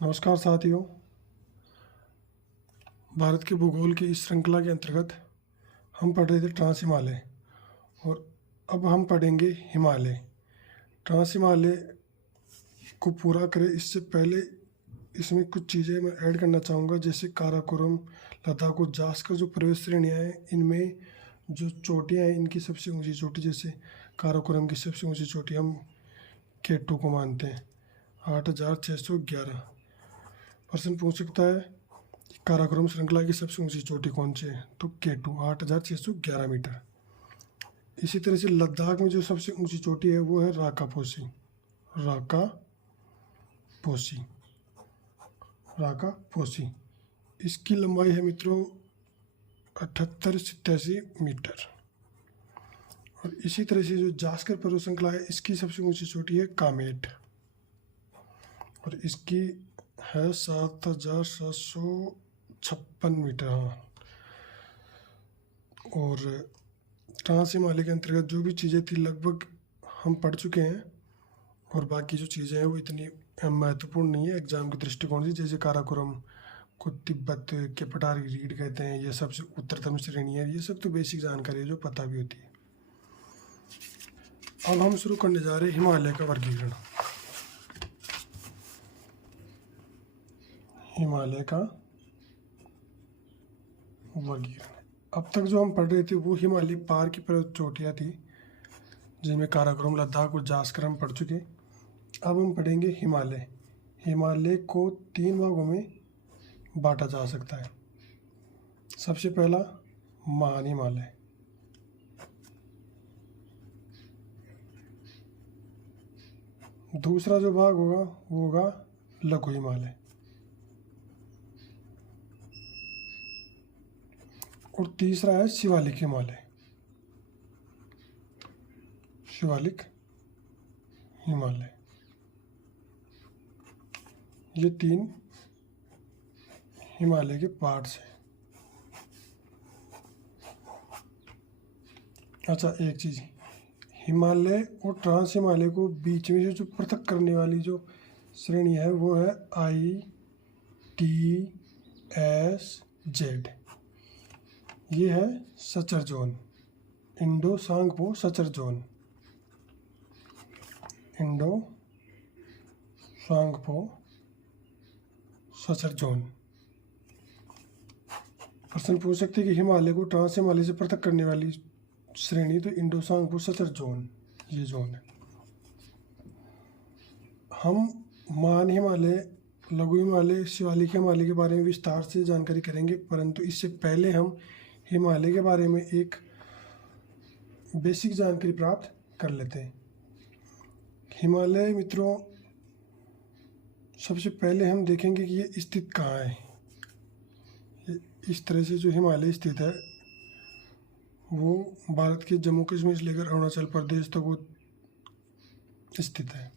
नमस्कार साथियों। भारत के भूगोल की इस श्रृंखला के अंतर्गत हम पढ़ रहे थे ट्रांस हिमालय और अब हम पढ़ेंगे हिमालय। ट्रांस हिमालय को पूरा करें इससे पहले इसमें कुछ चीज़ें मैं ऐड करना चाहूँगा, जैसे काराकोरम, लद्दाख और जास्कर जो पर्वत श्रेणियाँ हैं, इनमें जो चोटियाँ हैं इनकी सबसे ऊंची चोटी, जैसे काराकोरम की सबसे ऊंची चोटी हम K2 को मानते हैं 8,611। प्रश्न पूछ सकता है काराकोरम श्रृंखला की सबसे ऊंची चोटी कौन सी है, तो K2 8,611 मीटर। इसी तरह से लद्दाख में जो सबसे ऊंची चोटी है वो है राकापोसी। राकापोसी इसकी लंबाई है मित्रों 7887 मीटर। और इसी तरह से जो जास्कर पर्वत श्रृंखला है इसकी सबसे ऊंची चोटी है कामेट और इसकी है 7,756 मीटर। हाँ, और ट्रांस हिमालय के अंतर्गत जो भी चीज़ें थी लगभग हम पढ़ चुके हैं और बाकी जो चीज़ें हैं वो इतनी महत्वपूर्ण नहीं है एग्जाम के दृष्टिकोण से। जैसे काराकोरम को तिब्बत के पठारी रीढ़ कहते हैं, ये सबसे उत्तरतम श्रेणी है, ये सब तो बेसिक जानकारी है जो पता भी होती है। अब हम शुरू करने जा रहे हैं हिमालय का वर्गीकरण। हिमालय का वर्गीकरण अब तक जो हम पढ़ रहे थे वो हिमालय पार की पर्वत चोटियाँ थी, जिनमें काराकोरम, लद्दाख और जास्कर हम पढ़ चुके। अब हम पढ़ेंगे हिमालय। हिमालय को 3 भागों में बांटा जा सकता है। सबसे पहला महान हिमालय, दूसरा जो भाग होगा वो होगा लघु हिमालय, और तीसरा है शिवालिक हिमालय। शिवालिक हिमालय, ये 3 हिमालय के पार्ट्स हैं। अच्छा, एक चीज़, हिमालय और ट्रांस हिमालय को बीच में से जो पृथक करने वाली जो श्रेणी है वो है ITSZ। ये है suture zone, Indo Tsangpo suture zone. Indo Tsangpo suture zone. प्रश्न पूछ सकते हैं कि हिमालय को ट्रांस हिमालय से पृथक करने वाली श्रेणी, तो इंडो सांगपो सचर जोन ये जोन है। हम महान हिमालय, लघु हिमालय, शिवालिक हिमालय के बारे में विस्तार से जानकारी करेंगे, परंतु इससे पहले हम हिमालय के बारे में एक बेसिक जानकारी प्राप्त कर लेते हैं। हिमालय मित्रों, सबसे पहले हम देखेंगे कि ये स्थित कहाँ है। इस तरह से जो हिमालय स्थित है वो भारत के जम्मू कश्मीर से लेकर अरुणाचल प्रदेश तक वो स्थित है।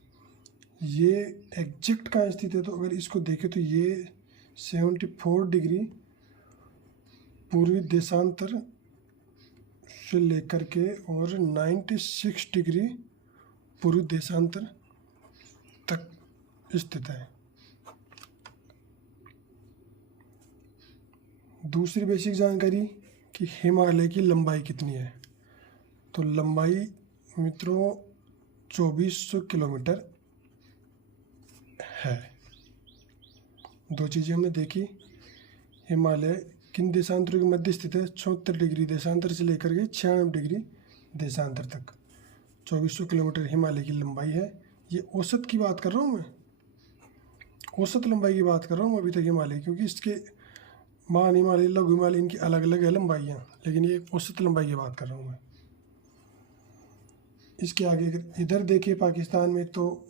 ये एग्जैक्ट कहाँ स्थित है, तो अगर इसको देखें तो ये 74 डिग्री पूर्वी देशांतर से लेकर के और 96 डिग्री पूर्वी देशांतर तक स्थित है। दूसरी बेसिक जानकारी कि हिमालय की लंबाई कितनी है, तो लंबाई मित्रों 2400 किलोमीटर है। दो चीज़ें हमने देखी, हिमालय किन देशांतरों के मध्य स्थित है, 74 डिग्री देशांतर से लेकर के 96 डिग्री देशांतर तक 2400 किलोमीटर हिमालय की लंबाई है। ये औसत की बात कर रहा हूँ मैं, औसत लंबाई की बात कर रहा हूँ अभी तक हिमालय, क्योंकि इसके महान हिमालय, लघु हिमालय, इनकी अलग अलग है लंबाइयाँ, लेकिन ये औसत लंबाई की बात कर रहा हूँ मैं। इसके आगे अगर इधर देखिए पाकिस्तान में, तो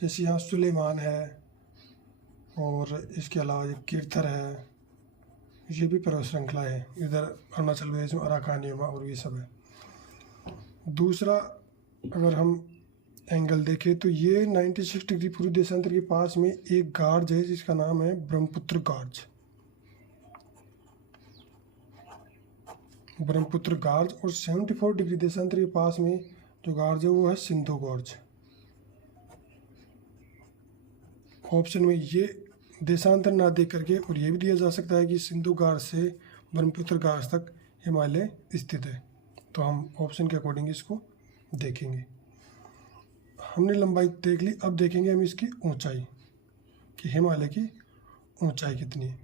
जैसे यहाँ सुलेमान है और इसके अलावा ये कीर्थर है, ये भी पर्वत श्रृंखला है। इधर अरुणाचल प्रदेश में अराकानियमा और ये सब है। दूसरा अगर हम एंगल देखें तो ये 96 डिग्री पूर्वी देशांतर के पास में एक गार्ज है जिसका नाम है ब्रह्मपुत्र गार्ज। ब्रह्मपुत्र गार्ज, और 74 डिग्री देशांतर के पास में जो गार्ज है वो है सिंधु गार्ज। ऑप्शन में ये देशांतर ना देख करके और ये भी दिया जा सकता है कि सिंधु घाट से ब्रह्मपुत्र घाट तक हिमालय स्थित है। तो हम ऑप्शन के अकॉर्डिंग इसको देखेंगे। हमने लंबाई देख ली, अब देखेंगे हम इसकी ऊंचाई कि हिमालय की ऊंचाई कितनी है।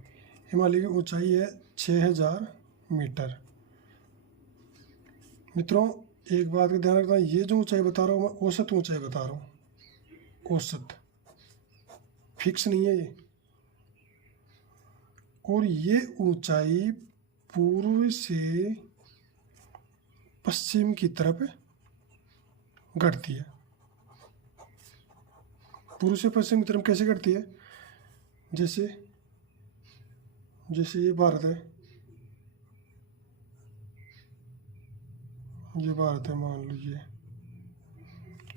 हिमालय की ऊंचाई है 6000 मीटर। मित्रों एक बात का ध्यान रखना, ये जो ऊंचाई बता रहा हूँ मैं औसत ऊंचाई बता रहा हूँ, औसत, फिक्स नहीं है ये। और ये ऊंचाई पूर्व से पश्चिम की तरफ घटती है। पूर्व से पश्चिम की तरफ कैसे घटती है? जैसे ये भारत है, ये भारत है मान लीजिए,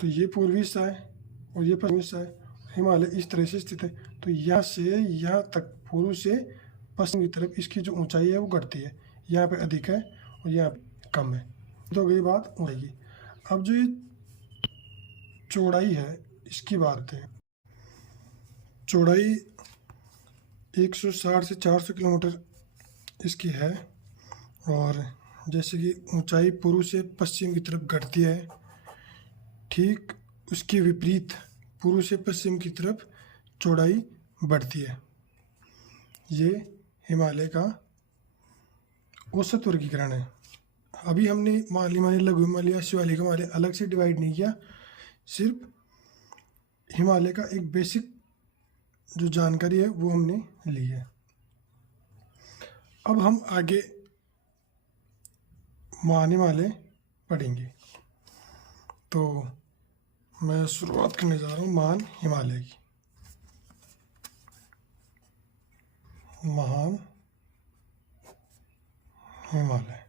तो ये पूर्वी हिस्सा है और ये पश्चिमी हिस्सा है। हिमालय इस तरह से स्थित है, तो यहाँ से यहाँ तक पूर्व से पश्चिम की तरफ इसकी जो ऊंचाई है वो घटती है। यहाँ पे अधिक है और यहाँ पे कम है। तो गई बात ऊंचाई की। अब जो ये चौड़ाई है इसकी बात है। चौड़ाई 160 से 400 किलोमीटर इसकी है। और जैसे कि ऊंचाई पूर्व से पश्चिम की तरफ घटती है, ठीक उसके विपरीत पूर्व से पश्चिम की तरफ चौड़ाई बढ़ती है। ये हिमालय का औसत वर्गीकरण है। अभी हमने हिमालय, लघु हिमालय, शिवालिक हिमालय अलग से डिवाइड नहीं किया, सिर्फ हिमालय का एक बेसिक जो जानकारी है वो हमने ली है। अब हम आगे महान हिमालय पढ़ेंगे। तो मैं शुरुआत करने जा रहा हूँ महान हिमालय की। महान हिमालय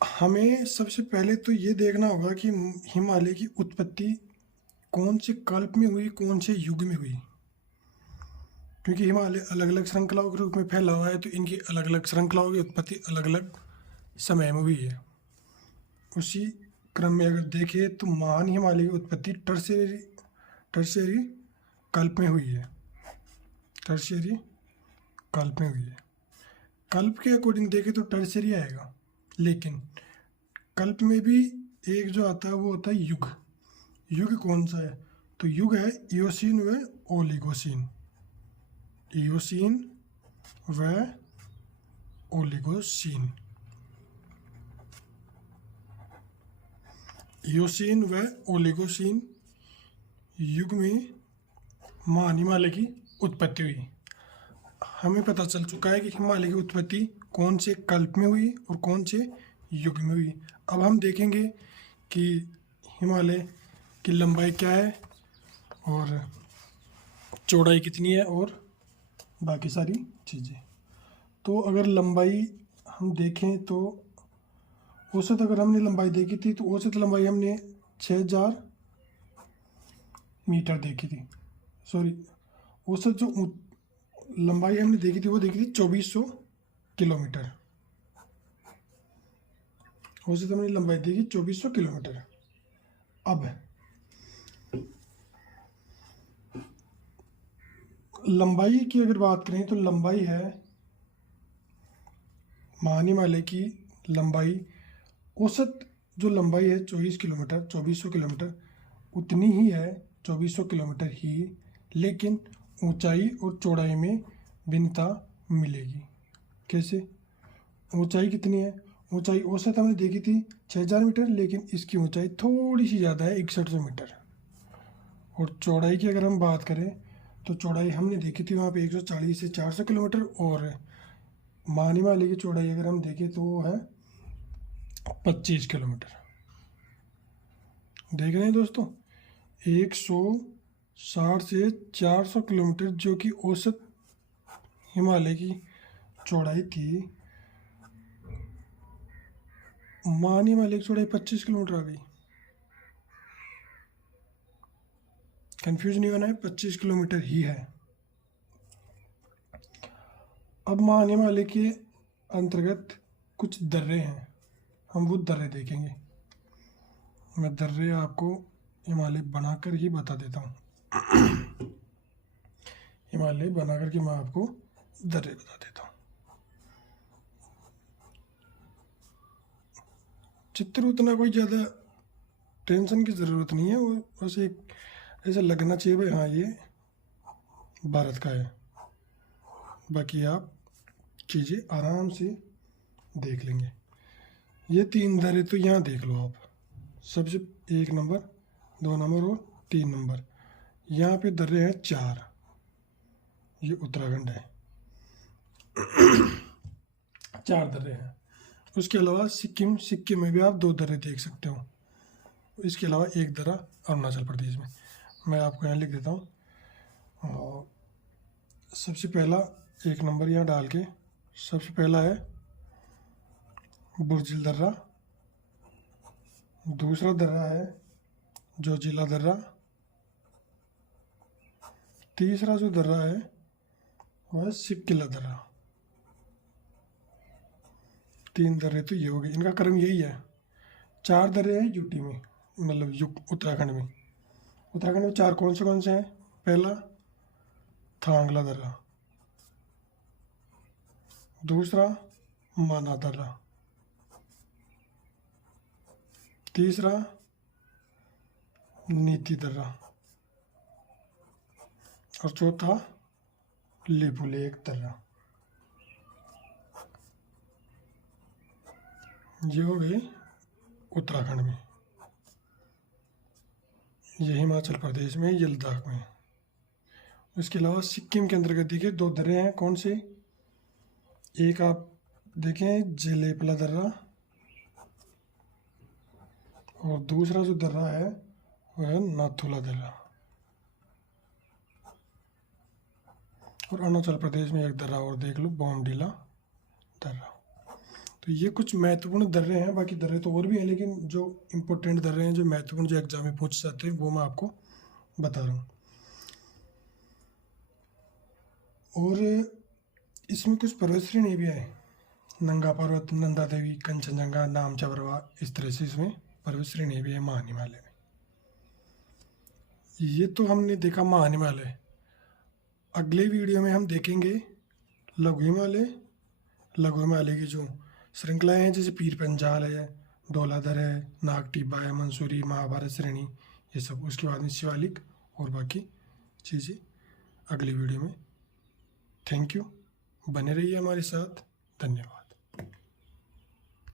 हमें सबसे पहले तो ये देखना होगा कि हिमालय की उत्पत्ति कौन से कल्प में हुई, कौन से युग में हुई। क्योंकि हिमालय अलग अलग श्रृंखलाओं के रूप में फैला हुआ है, तो इनकी अलग अलग श्रृंखलाओं की उत्पत्ति अलग अलग समय में हुई है। उसी क्रम में अगर देखें तो महान हिमालय की उत्पत्ति टर्शियरी कल्प में हुई है। टर्शियरी कल्प में हुई है। कल्प के अकॉर्डिंग देखें तो टर्शियरी आएगा, लेकिन कल्प में भी एक जो आता है वो होता है युग। युग कौन सा है? तो युग है इयोसीन व ओलिगोसीन। इयोसीन व ओलिगोसीन। इयोसीन व ओलिगोसीन युग में महान हिमालय की उत्पत्ति हुई। हमें पता चल चुका है कि हिमालय की उत्पत्ति कौन से कल्प में हुई और कौन से युग में हुई। अब हम देखेंगे कि हिमालय की लंबाई क्या है और चौड़ाई कितनी है और बाकी सारी चीज़ें। तो अगर लंबाई हम देखें तो औसत अगर हमने लंबाई देखी थी तो औसत लंबाई हमने 6000 मीटर देखी थी। सॉरी, औसत जो लंबाई हमने देखी थी वो देखी थी 2400 किलोमीटर। औसत हमने लंबाई देखी 2400 किलोमीटर। अब लंबाई की अगर बात करें तो लंबाई है महान हिमालय की लंबाई, औसत जो लंबाई है 2400 किलोमीटर उतनी ही है, 2400 किलोमीटर ही, लेकिन ऊंचाई और चौड़ाई में भिन्नता मिलेगी। कैसे? ऊंचाई कितनी है? ऊंचाई औसत हमने देखी थी 6000 मीटर, लेकिन इसकी ऊंचाई थोड़ी सी ज़्यादा है, 6100 मीटर। और चौड़ाई की अगर हम बात करें तो चौड़ाई हमने देखी थी वहाँ पे 140 से 400 किलोमीटर। और महान हिमालय की चौड़ाई अगर हम देखें तो वो है 25 किलोमीटर। देख रहे हैं दोस्तों, 160 से 400 किलोमीटर जो कि औसत हिमालय की चौड़ाई थी, महान हिमालय की चौड़ाई 25 किलोमीटर आ गई। कंफ्यूज नहीं होना है, 25 किलोमीटर ही है। अब महान हिमालय के अंतर्गत कुछ दर्रे हैं, हम वो दर्रे देखेंगे। मैं दर्रे आपको हिमालय बनाकर ही बता देता हूँ। हिमालय बना करके मैं आपको दर्रे बता देता हूँ। चित्र उतना कोई ज़्यादा टेंशन की ज़रूरत नहीं है, वो बस एक ऐसा लगना चाहिए भाई हाँ ये भारत का है। बाकी आप चीज़ें आराम से देख लेंगे। ये 3 दर्रे तो यहाँ देख लो आप, सबसे 1 नंबर, 2 नंबर और 3 नंबर। यहाँ पे दर्रे हैं 4, ये उत्तराखंड है। 4 दर्रे हैं। उसके अलावा सिक्किम में भी आप 2 दर्रे देख सकते हो। इसके अलावा 1 दर्रा अरुणाचल प्रदेश में। मैं आपको यहाँ लिख देता हूँ। और सबसे पहला 1 नंबर यहाँ डाल के, सबसे पहला है बुर्जिल दर्रा। दूसरा दर्रा है जोजिला दर्रा। तीसरा जो दर्रा है वह है सिपकिला दर्रा। 3 दर्रे तो ये हो गए, इनका क्रम यही है। 4 दर्रे हैं यूटी में, मतलब उत्तराखंड में। उत्तराखंड में 4 कौन से हैं? पहला थांगला दर्रा, दूसरा माना दर्रा, तीसरा नीति दर्रा और चौथा लिपुलेख दर्रा। ये हो गए उत्तराखंड में। ये हिमाचल प्रदेश में, ये लद्दाख में। इसके अलावा सिक्किम के अंतर्गत देखिए 2 दर्रे हैं। कौन से? एक आप देखें जेलेपला दर्रा, और दूसरा जो दर्रा है वह है नाथुला दर्रा। और अरुणाचल प्रदेश में 1 दर्रा और देख लो, बोमडिला दर्रा। तो ये कुछ महत्वपूर्ण दर्रे हैं। बाकी दर्रे तो और भी हैं, लेकिन जो इम्पोर्टेंट दर्रे हैं, जो महत्वपूर्ण, जो एग्जाम में पूछ सकते हैं, वो मैं आपको बता रहा हूँ। और इसमें कुछ पर्वत श्रेणी भी है। नंगा पर्वत, नंदा देवी, कंचनजंगा, नामचा बरवा, इस तरह से इसमें पर्वत श्रेणी भी है महान हिमालय में। ये तो हमने देखा महान हिमालय। अगले वीडियो में हम देखेंगे लघु हिमालय। लघु हिमालय की जो श्रृंखलाएँ हैं, जैसे पीर पंजाल है, धौलाधर है, नाग टिब्बा है, मंसूरी, महाभारत श्रेणी, ये सब। उसके बाद में शिवालिक और बाकी चीज़ें अगली वीडियो में। थैंक यू, बने रहिए हमारे साथ। धन्यवाद।